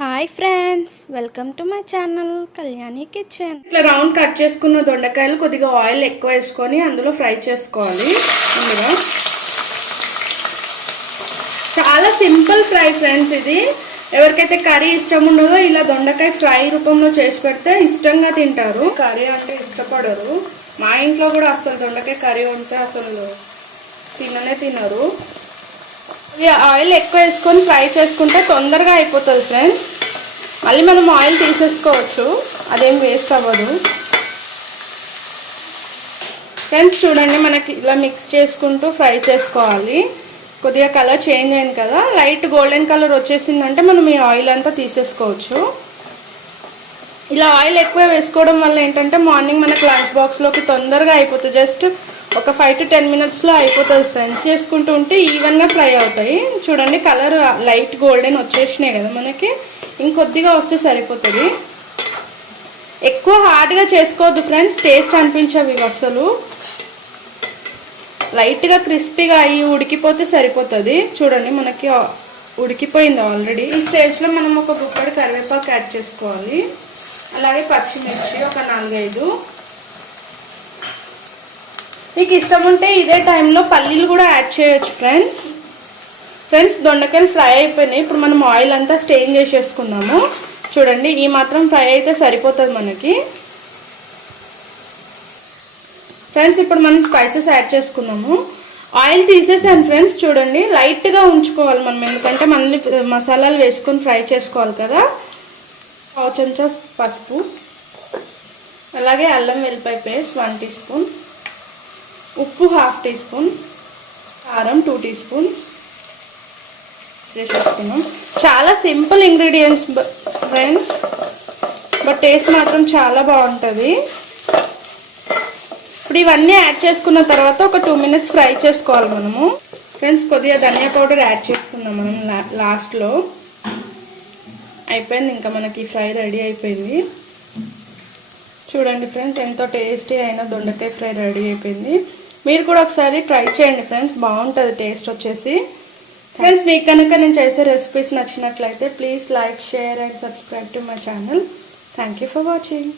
Hi friends welcome to my channel Kalyani kitchen ఇట్లా round cut చేసుకున్న దొండకాయలు కొద్దిగా ఆయిల్ ఎక్కువ వేసుకొని అందులో ఫ్రై చేసుకోవాలి. ముందుగా చాలా సింపుల్ ఫ్రై ఫ్రెండ్స్ ఇది. ఎవరికైతే కర్రీ ఇష్టం ఉండదో ఇలా దొండకాయ ఫ్రై రూపంలో చేసి పెడితే ఇష్టంగా తింటారు. కర్రీ అంటే ఇష్టపడరు. మా ఇంట్లో కూడా అసలు దొండకాయ కర్రీ ఉంటే అసలు తిననే తినరు. ఇక ఆయిల్ ఎక్కువ వేసుకొని ఫ్రై చేసుకుంటే తొందరగా అయిపోతుంది ఫ్రెండ్స్ మళ్ళీ మనం ఆయిల్ తీసేసుకోవచ్చు. అదేం వేస్ట్ అవ్వదు. ఫ్రెండ్స్ చూడండి మనకి ఇలా మిక్స్ చేసుకుంటూ ఫ్రై చేసుకోవాలి. కొద్దిగా కలర్ చేంజ్ అయింది కదా. లైట్ గోల్డెన్ కలర్ వచ్చేసిందంటే మనం ఈ ఆయిల్ అంతా తీసేసుకోవచ్చు. ఇలా ఆయిల్ ఎక్కువ వేసుకోవడం వల్ల ఏంటంటే మార్నింగ్ మనకు లంచ్ బాక్స్లోకి తొందరగా అయిపోతుంది. జస్ట్ ఒక ఫైవ్ టు టెన్ మినిట్స్లో అయిపోతుంది ఫ్రెండ్స్ చేసుకుంటూ ఉంటే ఈవెన్గా ఫ్రై అవుతాయి. చూడండి కలర్ లైట్ గోల్డెన్ వచ్చేసినాయి కదా మనకి. ఇంకొద్దిగా వస్తే సరిపోతుంది. ఎక్కువ హార్డ్గా చేసుకోవద్దు ఫ్రెండ్స్ టేస్ట్ అనిపించవు ఇవి అసలు లైట్గా క్రిస్పీగా అయ్యి ఉడికిపోతే సరిపోతుంది. చూడండి మనకి ఉడికిపోయింది ఆల్రెడీ ఈ స్టేజ్లో మనం ఒక గుప్పడి కరివేపాకు యాడ్ చేసుకోవాలి. అలాగే పచ్చిమిర్చి ఒక నాలుగైదు. మీకు ఇష్టం ఉంటే ఇదే టైంలో పల్లీలు కూడా యాడ్ చేయొచ్చు ఫ్రెండ్స్ ఫ్రెండ్స్ దొండకాయలు ఫ్రై అయిపోయినాయి. ఇప్పుడు మనం ఆయిల్ అంతా స్టెయిన్ చేసేసుకున్నాము చూడండి ఈ మాత్రం ఫ్రై అయితే సరిపోతుంది మనకి. ఫ్రెండ్స్ ఇప్పుడు మనం స్పైసెస్ యాడ్ చేసుకున్నాము ఆయిల్ తీసేసాను ఫ్రెండ్స్ చూడండి. లైట్గా ఉంచుకోవాలి మనం ఎందుకంటే మళ్ళీ మసాలాలు వేసుకొని ఫ్రై చేసుకోవాలి కదా. పావు చెంచా పసుపు. అలాగే అల్లం వెల్లిపాయ పేస్ట్ వన్ టీ స్పూన్. ఉప్పు హాఫ్ టీ స్పూన్. కారం టూ టీ స్పూన్స్. చేసేసుకున్నాం. చాలా simple ingredients friends. But taste మాత్రం చాలా బాగుంటుంది. ఇప్పుడు ఇవన్నీ యాడ్ చేసుకున్న తర్వాత ఒక టూ మినిట్స్ ఫ్రై చేసుకోవాలి మనము. ఫ్రెండ్స్ కొద్దిగా ధనియా పౌడర్ యాడ్ చేసుకుందాం మనం లాస్ట్లో. అయిపోయింది ఇంకా మనకి ఫ్రై రెడీ అయిపోయింది. చూడండి ఫ్రెండ్స్ ఎంతో టేస్టీ అయిన దొండకాయ ఫ్రై రెడీ అయిపోయింది. మీరు కూడా ఒకసారి ట్రై చేయండి ఫ్రెండ్స్ బాగుంటుంది టేస్ట్ వచ్చేసి. ఫ్రెండ్స్ మీకు కనుక నేను చేసే రెసిపీస్ నచ్చినట్లయితే please like share and subscribe to my channel thank you for watching